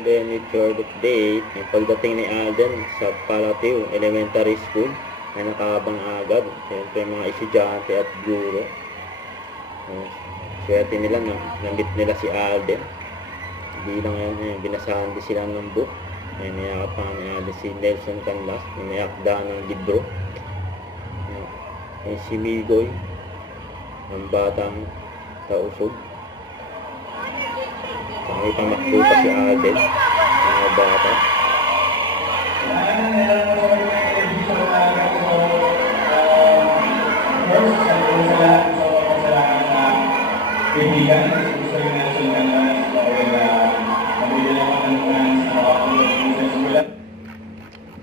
Alden with short update. Yung pagdating ni Alden sa Palateo Elementary School ay nakabang agad. Siyempre mga estudyante at guro. Swerte nila na namit nila si Alden. Hindi lang yan, binasahan din sila ng book. May niyakapan ni Alden si Nelson Canlas, may akda ng libro. Si Migoy, ang batang tausog. May pamakbo pa si Alden, mga bata.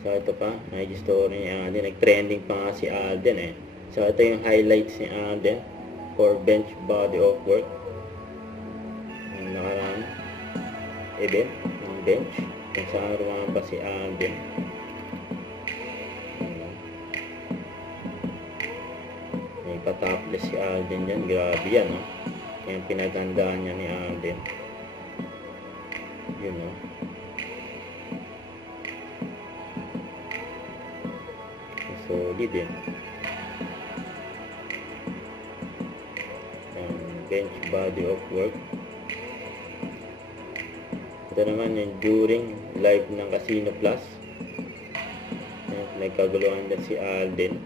So ito pa, may story ni Alden. Nag-trending pa nga si Alden eh. So ito yung highlights ni Alden for bench body of work. Yung nakaraan event ng bench kung saan rumamba si Alden. May patopless si Alden dyan. Grabe yan, no? Kaya pinagandaan niya ni Alden. Yun, no? Solid din. Bench body of work. Ito naman yung during live ng Casino Plus. Nagkaguluhan na si Alden.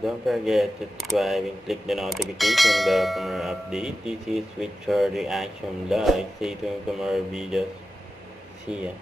Don't forget to subscribe and click the notification bell for more updates. This is Richard Reaction Live. Stay tuned for more videos. See ya.